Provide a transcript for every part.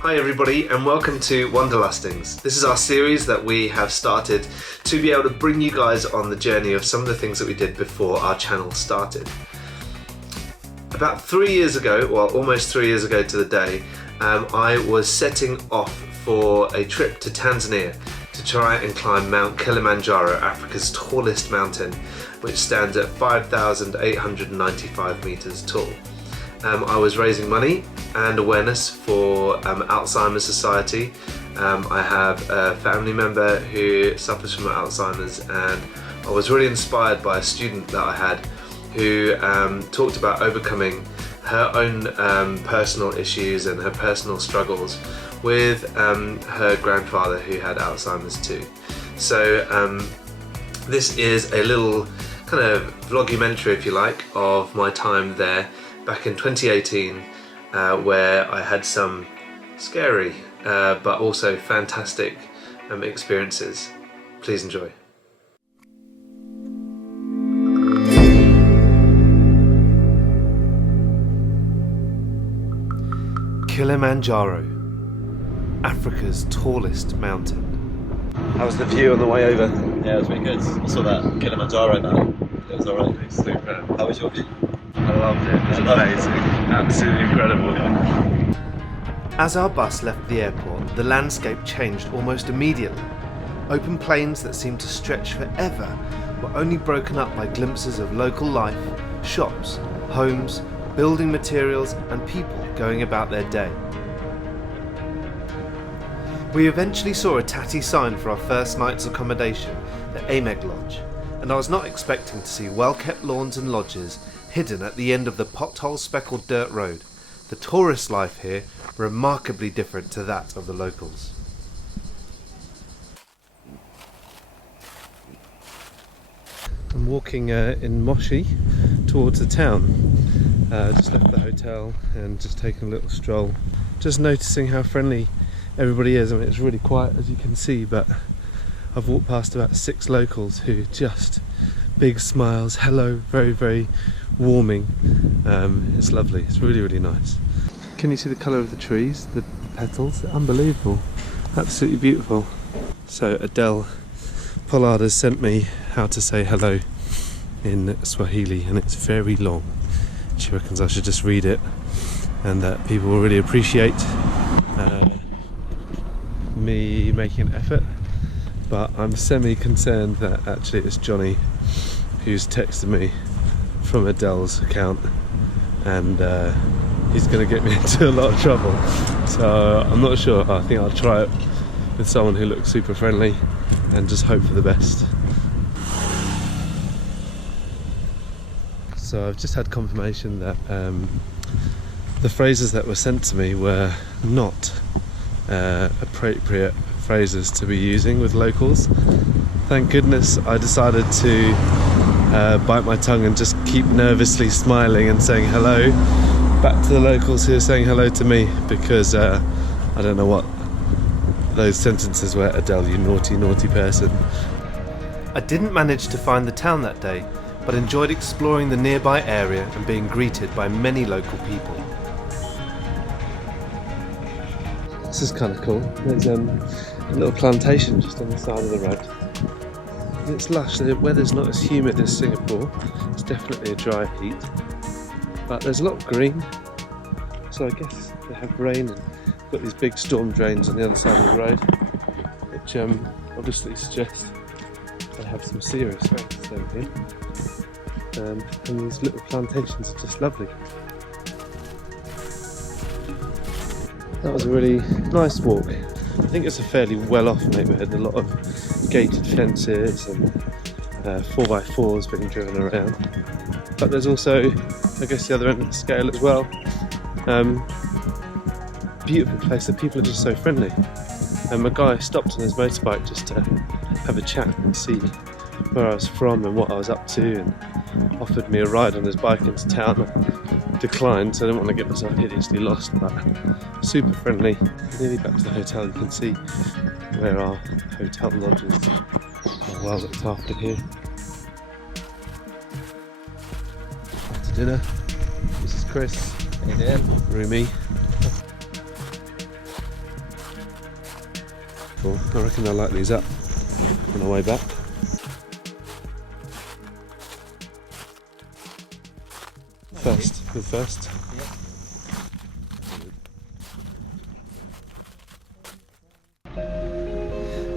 Hi everybody and welcome to Wanderlustings. This is our series that we have started to be able to bring you guys on the journey of some of the things that we did before our channel started. About 3 years ago, well almost 3 years ago to the day, I was setting off for a trip to Tanzania to try and climb Mount Kilimanjaro, Africa's tallest mountain, which stands at 5,895 meters tall. I was raising money and awareness for Alzheimer's Society. I have a family member who suffers from Alzheimer's, and I was really inspired by a student that I had who talked about overcoming her own personal issues and her personal struggles with her grandfather who had Alzheimer's too. So this is a little kind of vlogumentary, if you like, of my time there back in 2018, where I had some scary but also fantastic experiences. Please enjoy. Kilimanjaro, Africa's tallest mountain. How was the view on the way over? Yeah, it was really good. I saw that Kilimanjaro map. It was alright. It's super. How was your view? I loved it. It was amazing. Absolutely incredible. As our bus left the airport, the landscape changed almost immediately. Open plains that seemed to stretch forever were only broken up by glimpses of local life, shops, homes, building materials and people going about their day. We eventually saw a tatty sign for our first night's accommodation, the Ameg Lodge, and I was not expecting to see well-kept lawns and lodges hidden at the end of the pothole-speckled dirt road. The tourist life here remarkably different to that of the locals. I'm walking in Moshi towards the town. Just left the hotel and just taking a little stroll. Just noticing how friendly everybody is. I mean, it's really quiet as you can see, but I've walked past about 6 locals who just big smiles, hello, very, very warming. It's lovely, it's really, really nice. Can you see the colour of the trees, the petals? Unbelievable, absolutely beautiful. So Adele Pollard has sent me how to say hello in Swahili, and it's very long. She reckons I should just read it, and that people will really appreciate me making an effort. But I'm semi-concerned that actually it's Johnny who's texted me from Adele's account, and he's going to get me into a lot of trouble. So I'm not sure. I think I'll try it with someone who looks super friendly and just hope for the best. So I've just had confirmation that the phrases that were sent to me were not appropriate phrases to be using with locals. Thank goodness I decided to bite my tongue and just keep nervously smiling and saying hello back to the locals who are saying hello to me, because I don't know what those sentences were. Adele, you naughty, naughty person. I didn't manage to find the town that day, but enjoyed exploring the nearby area and being greeted by many local people. This is kind of cool. There's a little plantation just on the side of the road. It's lush. The weather's not as humid as Singapore. It's definitely a dry heat, but there's a lot of green. So I guess they have rain and got these big storm drains on the other side of the road, which obviously suggests they have some serious rains down here. And these little plantations are just lovely. That was a really nice walk. I think it's a fairly well-off neighbourhood, a lot of gated fences and 4x4s being driven around. But there's also, I guess, the other end of the scale as well. Beautiful place, the people are just so friendly. And my guy stopped on his motorbike just to have a chat and see where I was from and what I was up to, and offered me a ride on his bike into town. I declined, so I didn't want to get myself hideously lost, but super friendly. Nearly back to the hotel. You can see where our hotel lodges are well looked after here. After dinner, this is Chris, Hey Dan. Rumi. Cool. I reckon I'll light these up on our way back. First.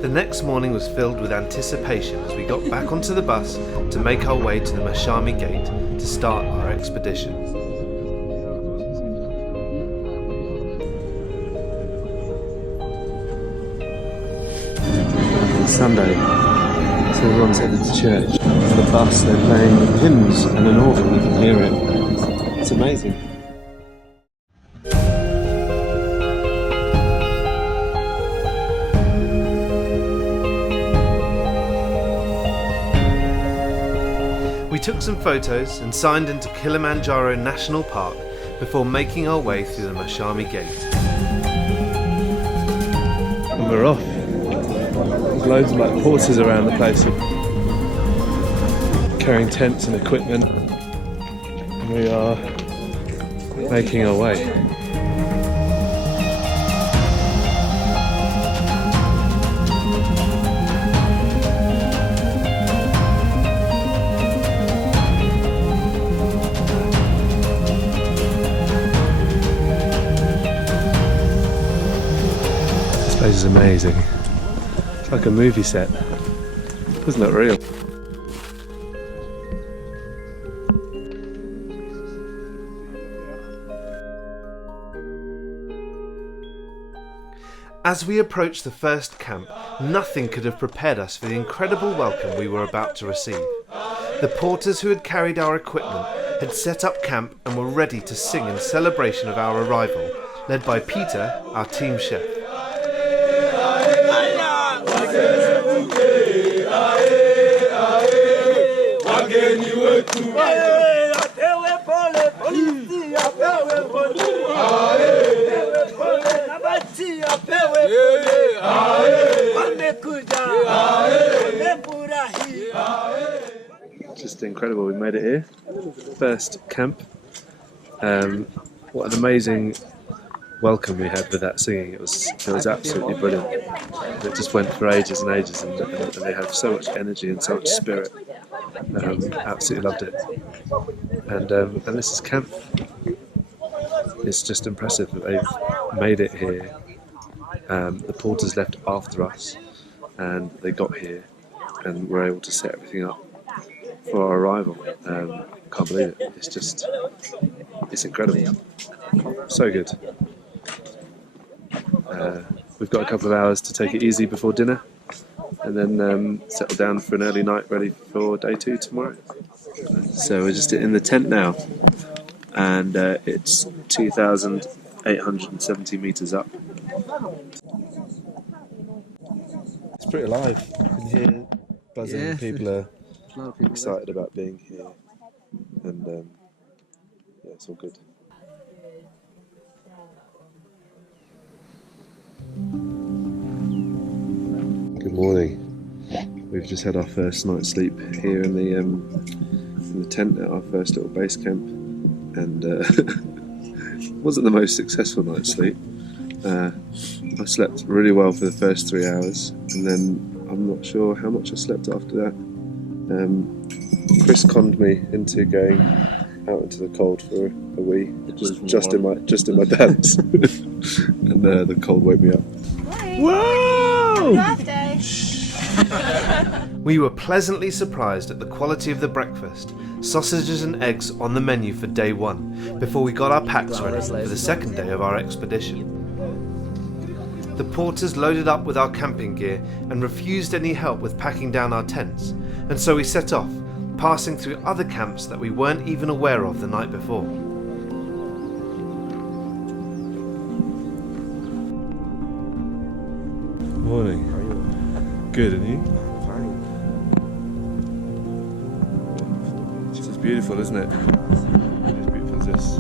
The next morning was filled with anticipation as we got back onto the bus to make our way to the Mashami Gate to start our expedition. It's Sunday, so everyone's headed to church. On the bus they're playing hymns and an organ, you can hear it. It's amazing. We took some photos and signed into Kilimanjaro National Park before making our way through the Mashami Gate. And we're off. There's loads of porters around the place carrying tents and equipment. And we are making our way. This place is amazing. It's like a movie set. Doesn't look real. As we approached the first camp, nothing could have prepared us for the incredible welcome we were about to receive. The porters who had carried our equipment had set up camp and were ready to sing in celebration of our arrival, led by Peter, our team chef. Just incredible, we made it here. First camp. What an amazing welcome we had with that singing. It was absolutely brilliant. It just went for ages and ages, and they had so much energy and so much spirit. Absolutely loved it. And this is camp. It's just impressive that they've made it here. The porters left after us, and they got here and were able to set everything up for our arrival. Can't believe it. It's incredible. So good. We've got a couple of hours to take it easy before dinner, and then settle down for an early night ready for day 2 tomorrow. So we're just in the tent now, and it's 2,870 metres up. It's pretty alive. You can hear buzzing. Yeah. People are excited about being here, and yeah, it's all good. Good morning. We've just had our first night's sleep here in the tent at our first little base camp, and it wasn't the most successful night's sleep. I slept really well for the first 3 hours, and then I'm not sure how much I slept after that. Chris conned me into going out into the cold for a wee, just in my pants, and the cold woke me up. Whoa! Birthday. We were pleasantly surprised at the quality of the breakfast, sausages and eggs on the menu for day 1, before we got our packs ready for the second day of our expedition. The porters loaded up with our camping gear and refused any help with packing down our tents, and so we set off, passing through other camps that we weren't even aware of the night before. Morning. How are you? Good, and you? Fine. This is beautiful, isn't it? As beautiful as this.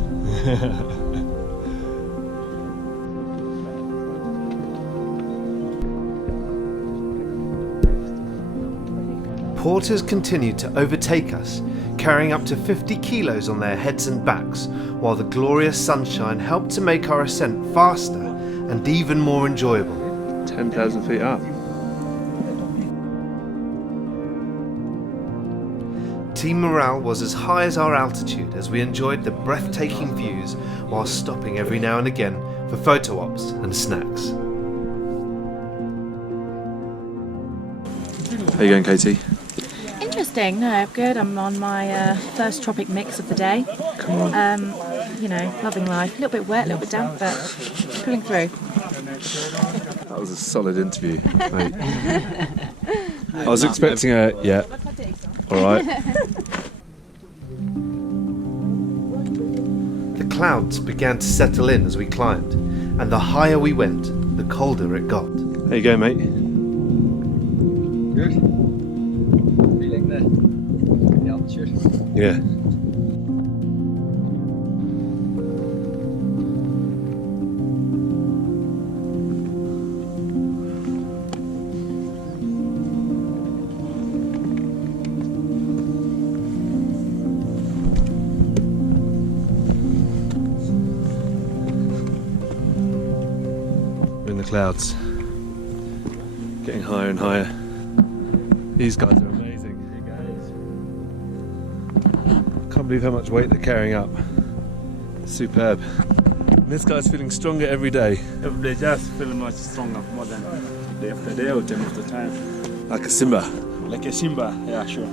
Porters continued to overtake us, carrying up to 50 kilos on their heads and backs, while the glorious sunshine helped to make our ascent faster and even more enjoyable. 10,000 feet up. Team morale was as high as our altitude as we enjoyed the breathtaking views while stopping every now and again for photo ops and snacks. How you going, Katie? Interesting. No, good. I'm on my first tropic mix of the day. Come on. You know, loving life. A little bit wet, a little bit damp, but pulling through. That was a solid interview, mate. I was expecting a yeah. All right. The clouds began to settle in as we climbed, and the higher we went, the colder it got. How you going, mate? Good. Feeling the altitude. Yeah. We're in the clouds, getting higher and higher. These guys are amazing. Can't believe how much weight they're carrying up. Superb. And this guy's feeling stronger every day. Every day just feel much stronger, more than day after day or time after time. Like a Simba. Like a Simba, yeah, sure.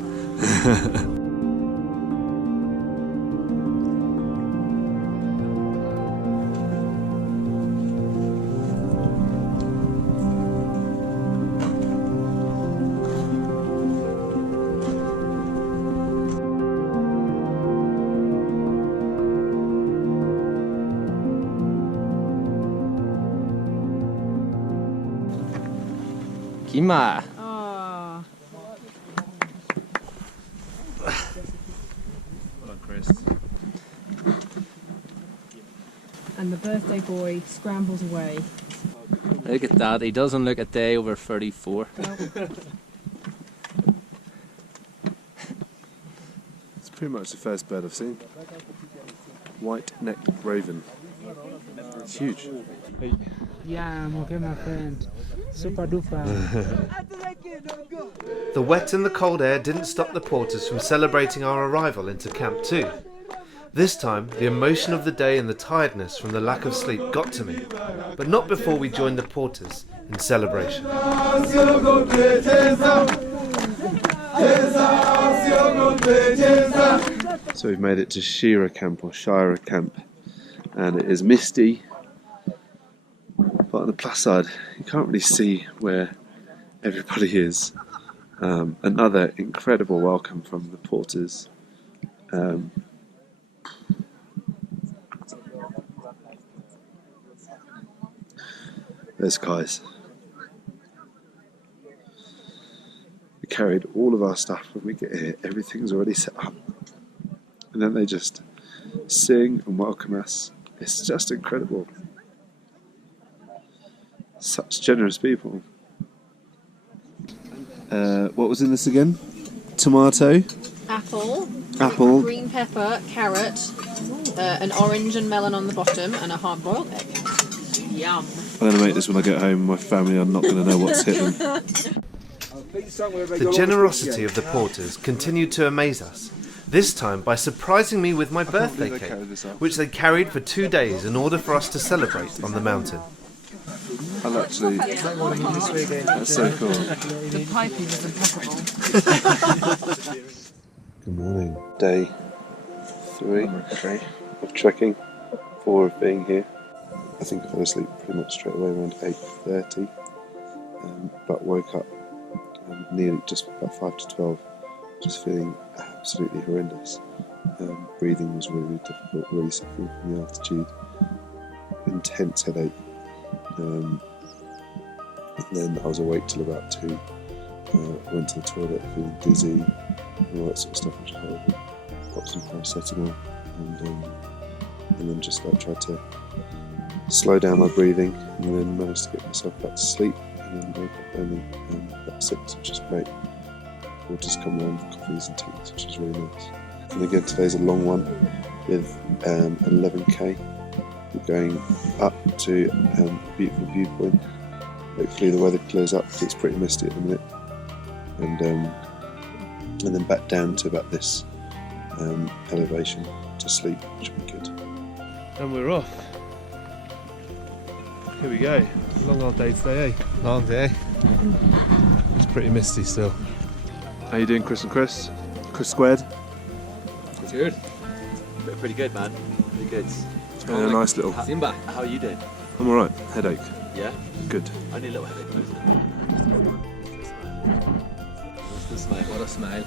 Kima. Oh. Well done, Chris. And the birthday boy scrambles away. Look at that, he doesn't look a day over 34. It's pretty much the first bird I've seen. White-necked raven. It's huge. Hey. Yeah, I'm okay, my friend. Super duper. The wet and the cold air didn't stop the porters from celebrating our arrival into Camp 2. This time, the emotion of the day and the tiredness from the lack of sleep got to me, but not before we joined the porters in celebration. So we've made it to Shira Camp or Shira Camp, and it is misty. But on the plus side, you can't really see where everybody is. Another incredible welcome from the porters. Those guys. We carried all of our stuff when we get here. Everything's already set up. And then they just sing and welcome us. It's just incredible. Such generous people. What was in this again? Tomato, Apple, green pepper, carrot, an orange and melon on the bottom, and a hard-boiled egg. Yum. I'm going to make this when I get home. My family are not going to know what's hit them. The generosity of the porters continued to amaze us, this time by surprising me with my birthday cake, which they carried for 2 days in order for us to celebrate on the mountain. I'll actually... That's so cool. The piping is impeccable. Good morning. Day 3 of trekking, 4 of being here. I think I fell asleep pretty much straight away around 8:30, but woke up nearly just about 5 to 12, just feeling absolutely horrendous. Breathing was really difficult, really suffering from the altitude, intense headache. And then I was awake till about 2. Went to the toilet feeling dizzy and all that sort of stuff, which was horrible. Popped some paracetamol and then just tried to slow down my breathing, and then managed to get myself back to sleep, and then woke up only about 6, which is great. We'll just come around for coffees and teas, which is really nice. And again, today's a long one with 11k. We're going up to a beautiful viewpoint hopefully the weather clears up because it's pretty misty at the minute, and then back down to about this elevation to sleep, which will be good. And we're off. Here we go. Long old day today, eh? Long day. It's pretty misty still. How you doing, Chris and Chris? Chris squared? It's good. Pretty good, man. Pretty good. It's been a nice little... Simba, how are you doing? I'm alright. Headache. Yeah? Good. Only a little headache. What's the smile? What a smile.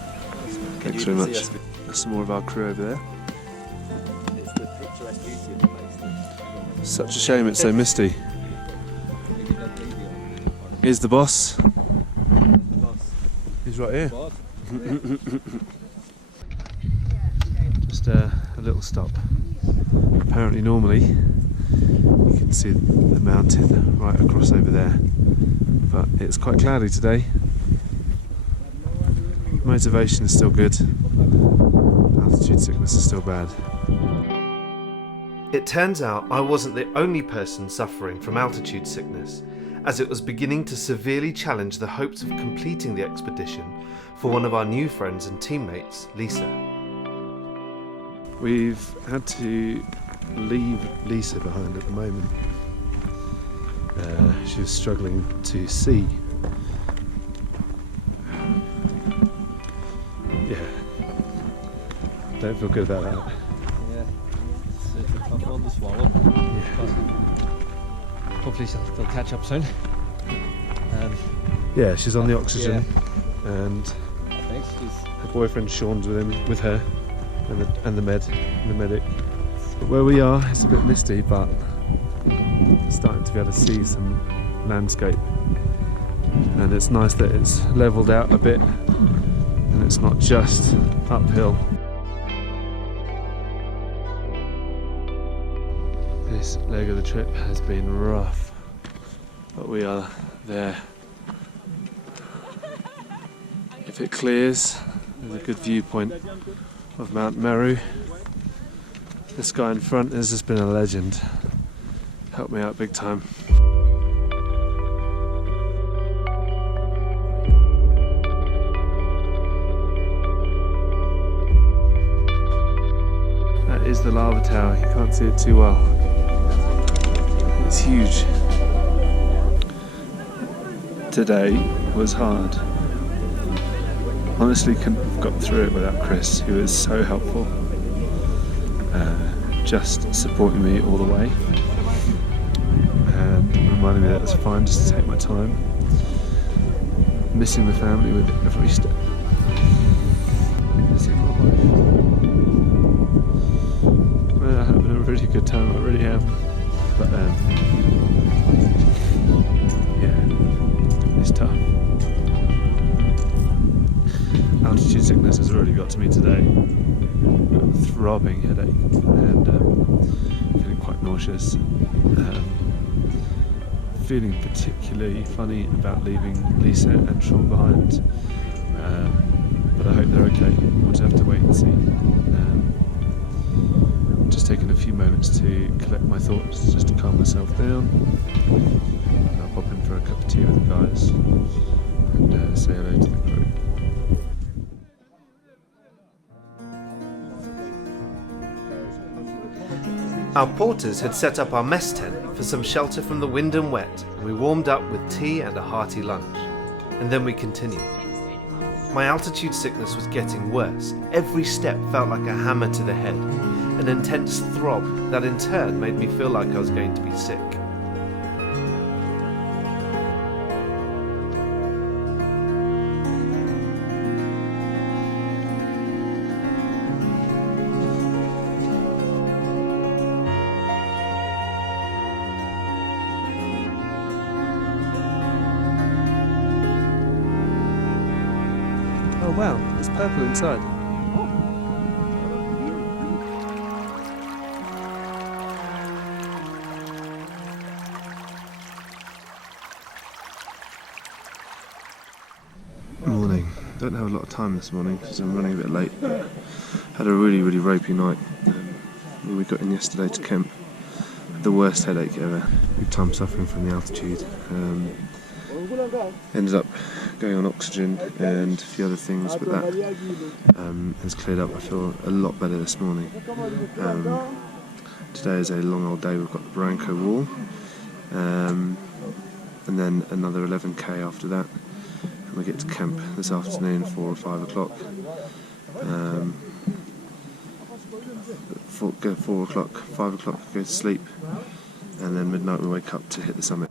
Thanks very much. There's some more of our crew over there. It's the picturesque beauty of the place. Such a shame it's so misty. Here's the boss. He's right here. Just a little stop. Apparently normally you can see the mountain right across over there, but it's quite cloudy today. Motivation is still good. Altitude sickness is still bad. It turns out I wasn't the only person suffering from altitude sickness, as it was beginning to severely challenge the hopes of completing the expedition for one of our new friends and teammates, Lisa. We've had to leave Lisa behind at the moment. She was struggling to see. Yeah, don't feel good about that. Yeah, it's a tough one to swallow. Yeah. Hopefully they'll catch up soon. Yeah, she's on the oxygen, and I think she's... her boyfriend Sean's with her, and the medic. But where we are, it's a bit misty, but starting to be able to see some landscape, and it's nice that it's levelled out a bit, and it's not just uphill. This leg of the trip has been rough, but we are there. If it clears, there's a good viewpoint of Mount Meru. This guy in front has just been a legend. Helped me out big time. That is the lava tower. You can't see it too well. It's huge. Today was hard. Honestly, couldn't have got through it without Chris, who was so helpful. Just supporting me all the way and reminding me that it's fine just to take my time. Missing the family with every step. Missing my wife. Well, I'm having a really good time, I really am. But yeah, it's tough. Altitude sickness has already got to me today. A throbbing headache and feeling quite nauseous. Feeling particularly funny about leaving Lisa and Sean behind, but I hope they're okay. We'll just have to wait and see. Just taking a few moments to collect my thoughts, just to calm myself down. I'll pop in for a cup of tea with the guys and say hello to the crew. Our porters had set up our mess tent for some shelter from the wind and wet, and we warmed up with tea and a hearty lunch. And then we continued. My altitude sickness was getting worse. Every step felt like a hammer to the head, an intense throb that in turn made me feel like I was going to be sick. Oh wow, it's purple inside. Morning. Don't have a lot of time this morning because I'm running a bit late. Had a really ropey night. When we got in yesterday to camp, the worst headache ever. Big time suffering from the altitude. Ended up going on oxygen and a few other things, but that has cleared up. I feel a lot better this morning. Today is a long old day. We've got the Barranco Wall, and then another 11k after that, and we get to camp this afternoon, 4 or 5 o'clock. 4 o'clock, 5 o'clock, go to sleep, and then midnight we wake up to hit the summit.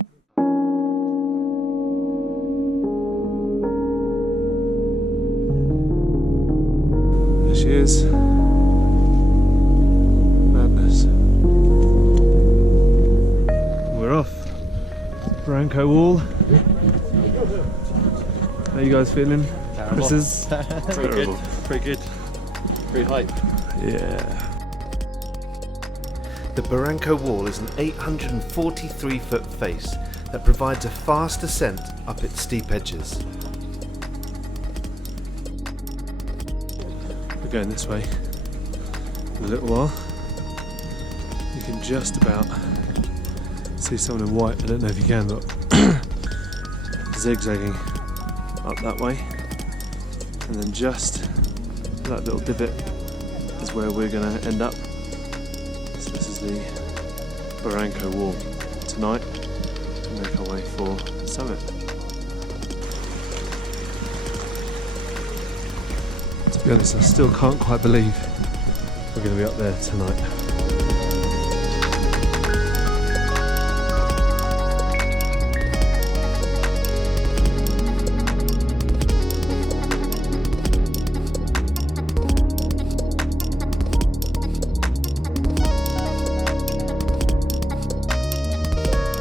There she is. Madness. We're off. Barranco Wall. How you guys feeling? Terrible. This is Pretty good. Pretty good. Pretty hype. yeah. The Barranco Wall is an 843-foot face that provides a fast ascent up its steep edges. We're going this way in a little while. You can just about see someone in white. I don't know if you can, but zigzagging up that way, and then just that little divot is where we're going to end up. So this is the Barranco Wall. Tonight we make our way for the summit. To be honest, I still can't quite believe we're going to be up there tonight.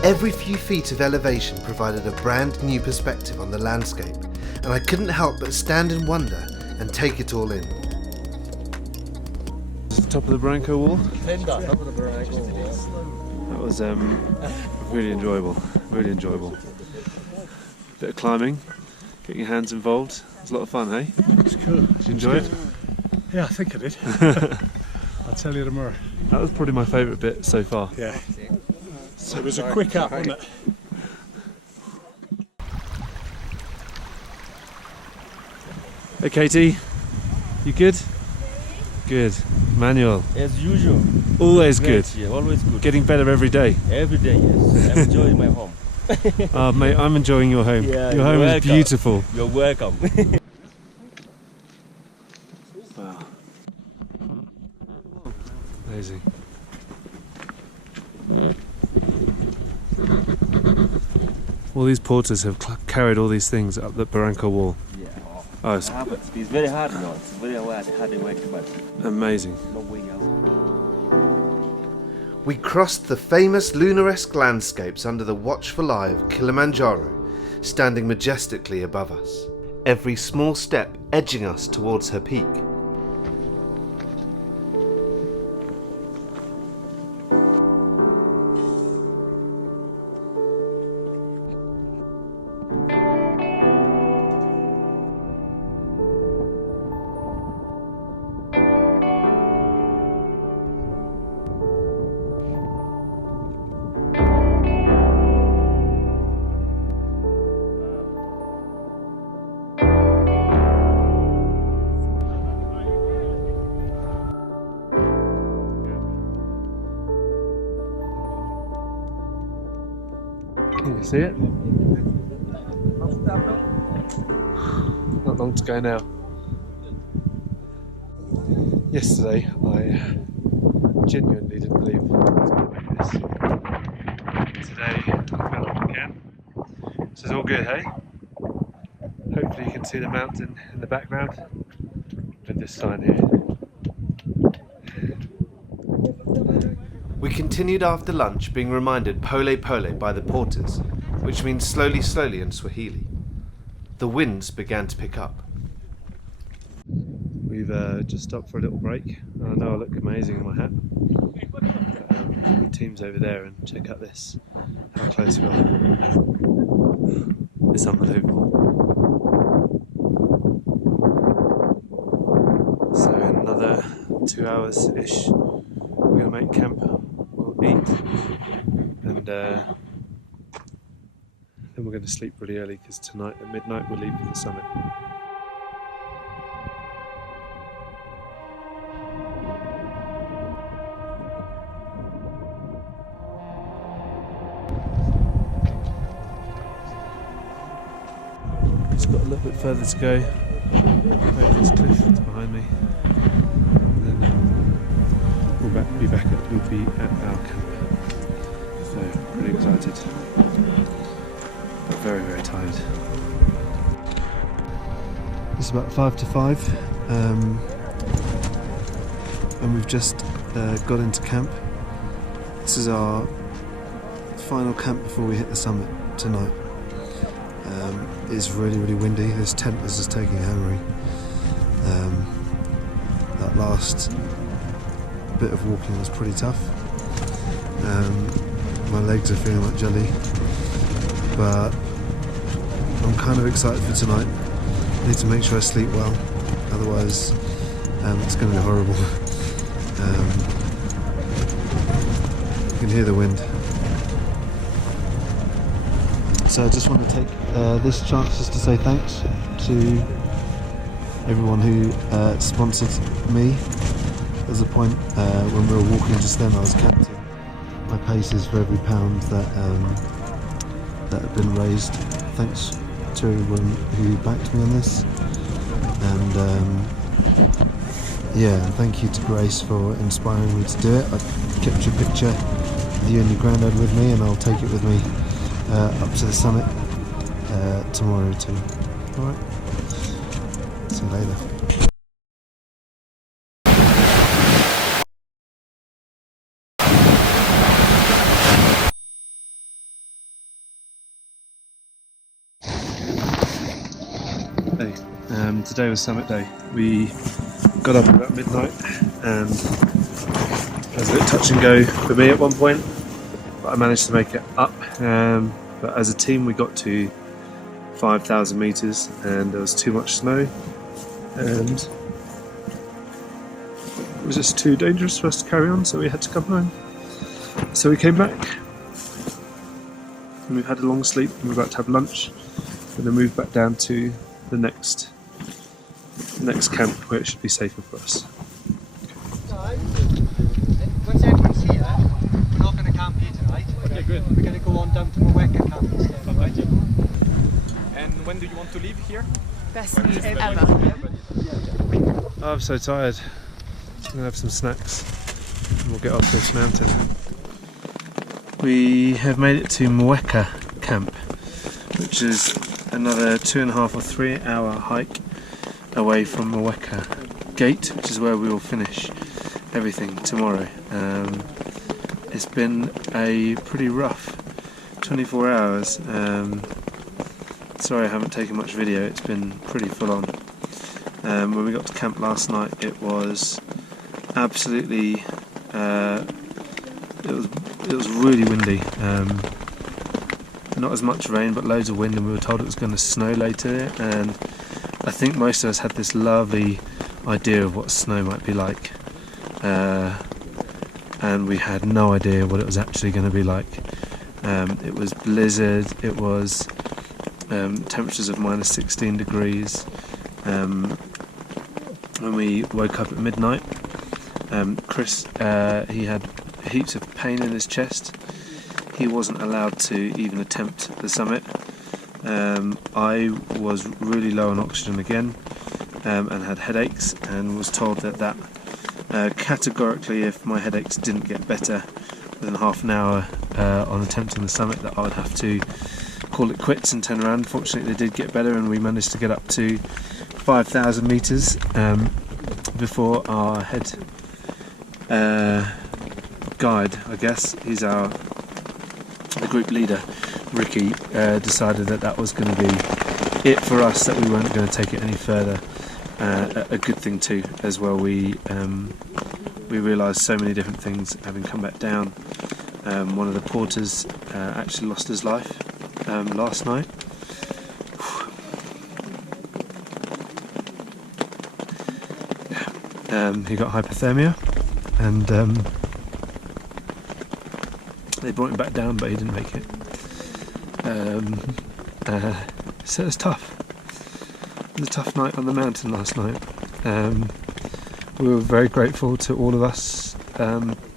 Every few feet of elevation provided a brand new perspective on the landscape, and I couldn't help but stand in wonder and take it all in. Top of the Barranco Wall. Top of the Barranco Wall. That was really enjoyable. Really enjoyable. Bit of climbing, getting your hands involved. It was a lot of fun, hey? It's cool. Did you enjoy it? Yeah, I think I did. I'll tell you tomorrow. That was probably my favourite bit so far. Yeah. So it was a quick up, wasn't it? Hey Katie, you good? Good. Manuel, As usual. always Great, good. Yeah, always good. Getting better every day. Every day, yes. I'm enjoying my home. Mate, I'm enjoying your home. Yeah, Your home you're is welcome. beautiful. You're welcome. Wow. Amazing. All these porters have carried all these things up the Barranco Wall. Yeah. Oh, it's It's very hard now. It's very hard work, but amazing. no way else. We crossed the famous lunaresque landscapes under the watchful eye of Kilimanjaro, standing majestically above us, every small step edging us towards her peak. Can you see it? Not long to go now. Yesterday, I genuinely didn't believe it was going to be this. Today, I feel like I can. This is all good, hey? Hopefully you can see the mountain in the background with this sign here. We continued after lunch, being reminded pole pole by the porters, which means slowly slowly in Swahili. The winds began to pick up. We've just stopped for a little break. I know I look amazing in my hat. The team's over there, and check out this. How close we are. It's unbelievable. So in another 2 hours-ish, we're going to make camp. We'll eat, then we're going to sleep really early because tonight at midnight we'll leave for the summit. Just got a little bit further to go. Over this cliff that's behind me. And then we'll be back at our camp. So pretty excited. But very, very tired. It's about 5 to 5. And we've just got into camp. This is our final camp before we hit the summit tonight. It's really, really windy. This tent was just taking a hammering. That last bit of walking was pretty tough. My legs are feeling like jelly, but I'm kind of excited for tonight. I need to make sure I sleep well, otherwise it's going to be horrible. You can hear the wind. So I just want to take this chance just to say thanks to everyone who sponsored me. There's a point when we were walking just then I was counting my paces for every pound that had been raised. Thanks to everyone who backed me on this, and thank you to Grace for inspiring me to do it. I kept your picture of you and your granddad with me, and I'll take it with me up to the summit tomorrow too. Alright, see you later. Hey, today was summit day. We got up about midnight and it was a bit touch and go for me at one point, but I managed to make it up. But as a team we got to 5,000 meters and there was too much snow and it was just too dangerous for us to carry on, so we had to come home. So we came back and we've had a long sleep and we're about to have lunch and then move back down to the next camp where it should be safer for us. Once everyone's here, we're not going to camp here tonight. Okay, good. We're going to go on down to Mweka camp instead. Right. And when do you want to leave here? Best news ever. Oh, I'm so tired. I'm going to have some snacks and we'll get off this mountain. We have made it to Mweka camp, which is another 2.5 or 3 hour hike away from Mweka Gate, which is where we will finish everything tomorrow. It's been a pretty rough 24 hours. Sorry I haven't taken much video, it's been pretty full on. When we got to camp last night it was absolutely, it was really windy. Not as much rain but loads of wind, and we were told it was going to snow later, and I think most of us had this lovely idea of what snow might be like, and we had no idea what it was actually going to be like. It was blizzard, it was temperatures of minus 16 degrees. When we woke up at midnight, Chris, he had heaps of pain in his chest. He wasn't allowed to even attempt the summit. I was really low on oxygen again, and had headaches, and was told that categorically, if my headaches didn't get better within half an hour on attempting the summit, that I would have to call it quits and turn around. Fortunately they did get better and we managed to get up to 5,000 meters before our head guide, I guess, he's the group leader, Ricky, decided that was going to be it for us, that we weren't going to take it any further. A good thing too, as well. We realised so many different things having come back down. One of the porters actually lost his life last night. He got hypothermia, and They brought him back down, but he didn't make it. So it was tough. It was a tough night on the mountain last night. We were very grateful to all of us.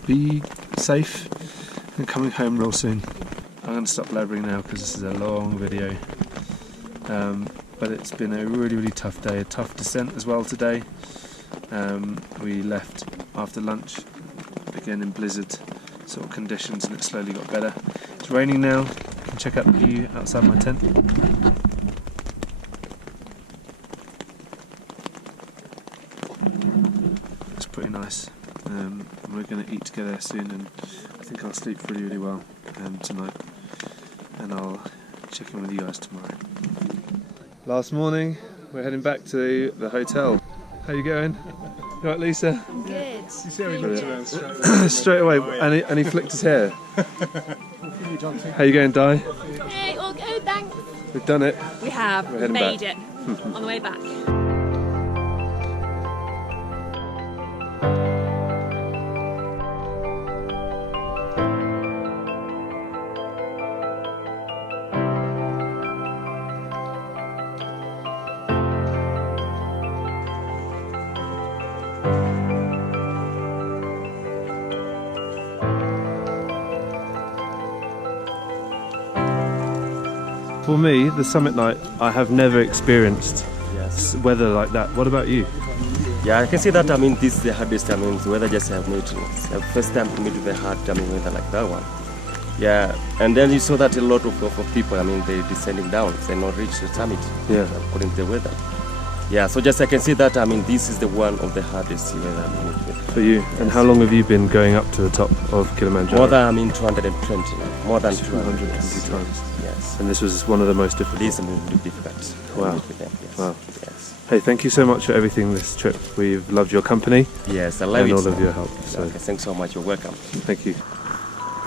Be safe and coming home real soon. I'm going to stop blabbering now because this is a long video. But it's been a really, really tough day, a tough descent as well today. We left after lunch, again in blizzard sort of conditions, and it slowly got better. It's raining now. You can check out the view outside my tent. It's pretty nice. We're going to eat together soon, and I think I'll sleep really, really well tonight. And I'll check in with you guys tomorrow. Last morning, we're heading back to the hotel. How you going? You right, Lisa? Good. You see how he looked around Straight away, and he flicked his hair. How you going, Di? Hey, all good, thanks. We've done it. We have We're heading made back. it on the way back. For me, the summit night, I have never experienced Yes. weather like that. What about you? Yeah, I can see that. I mean, this is the hardest. I mean, the weather just have made it. It's the first time to meet the hard. I mean, weather like that one. Yeah, and then you saw that a lot of people. I mean, they're descending down. They not reach the summit. Yeah. According to the weather. Yeah, so just I can see that. I mean, this is the one of the hardest weather. I mean, For you. And how long have you been going up to the top of Kilimanjaro? more than 220. More than 220 220 times. Yes. And this was one of the most difficult. This is really difficult. Wow. Yes. Wow. Yes. Hey, thank you so much for everything this trip. We've loved your company Yes, I love and it. all of your help. So Okay, thanks so much. You're welcome. thank you.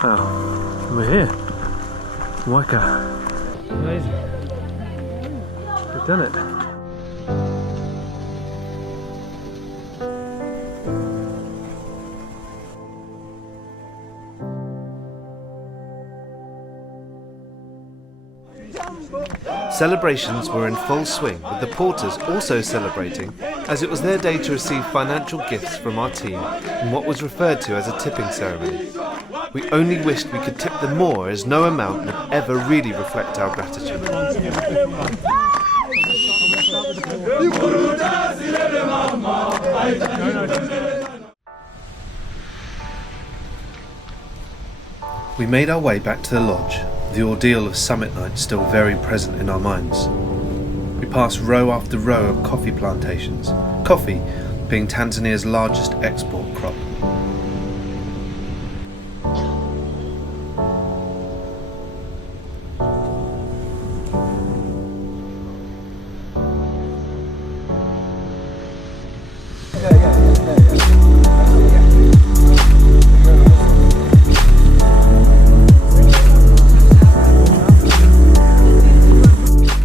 Wow. We're here. Waka. Amazing. We've done it. Celebrations were in full swing, with the porters also celebrating, as it was their day to receive financial gifts from our team in what was referred to as a tipping ceremony. We only wished we could tip them more, as no amount would ever really reflect our gratitude. We made our way back to the lodge, the ordeal of summit night still very present in our minds. We passed row after row of coffee plantations, coffee being Tanzania's largest export crop.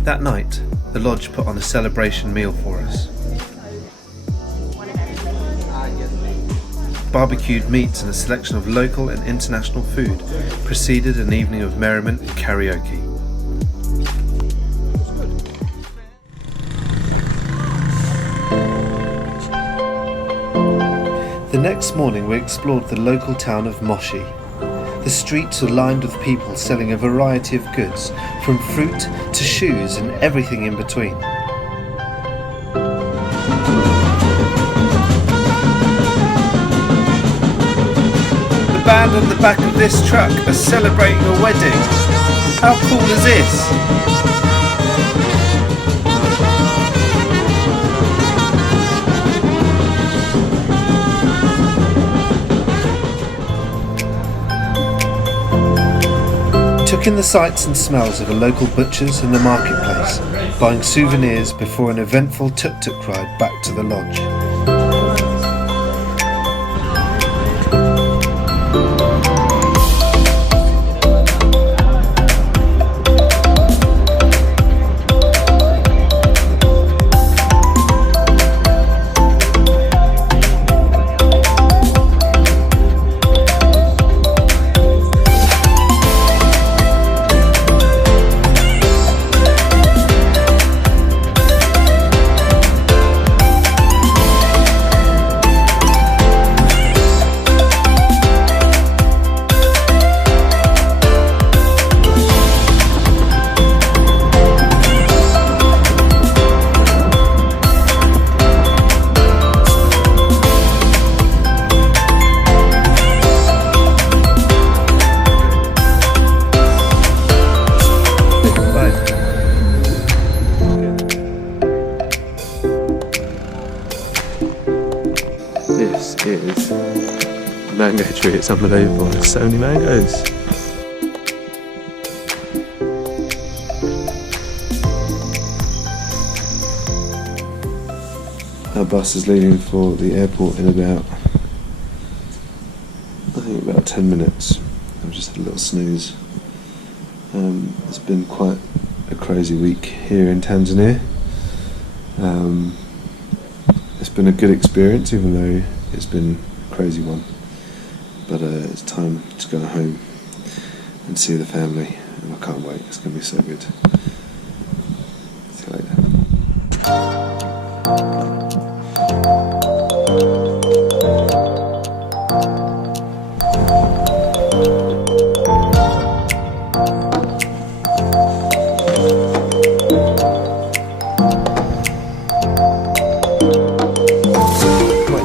That night, the lodge put on a celebration meal for us. Barbecued meats and a selection of local and international food preceded an evening of merriment and karaoke. The next morning we explored the local town of Moshi. The streets were lined with people selling a variety of goods, from fruit to shoes and everything in between. The band on the back of this truck are celebrating a wedding. How cool is this? Took in the sights and smells of a local butcher's and the marketplace, buying souvenirs before an eventful tuk-tuk ride back to the lodge. mango tree, it's unbelievable. There's so many mangoes. Our bus is leaving for the airport in about, I think about 10 minutes. I've just had a little snooze. It's been quite a crazy week here in Tanzania. It's been a good experience, even though it's been a crazy one. But it's time to go home and see the family, and I can't wait. It's going to be so good. See you later.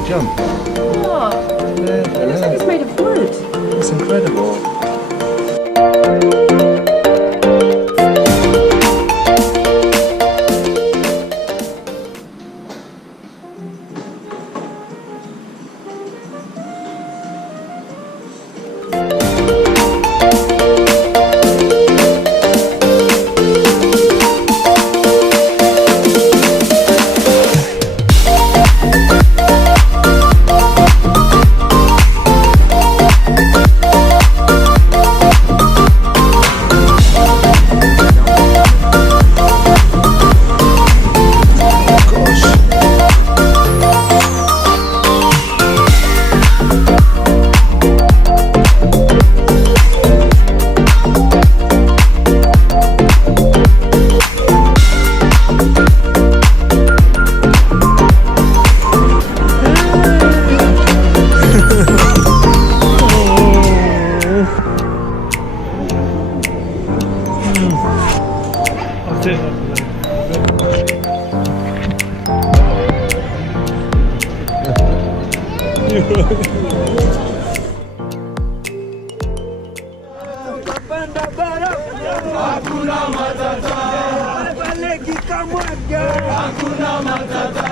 Jump. Oh, it looks like it's made of wood. It's incredible. Hakuna matata.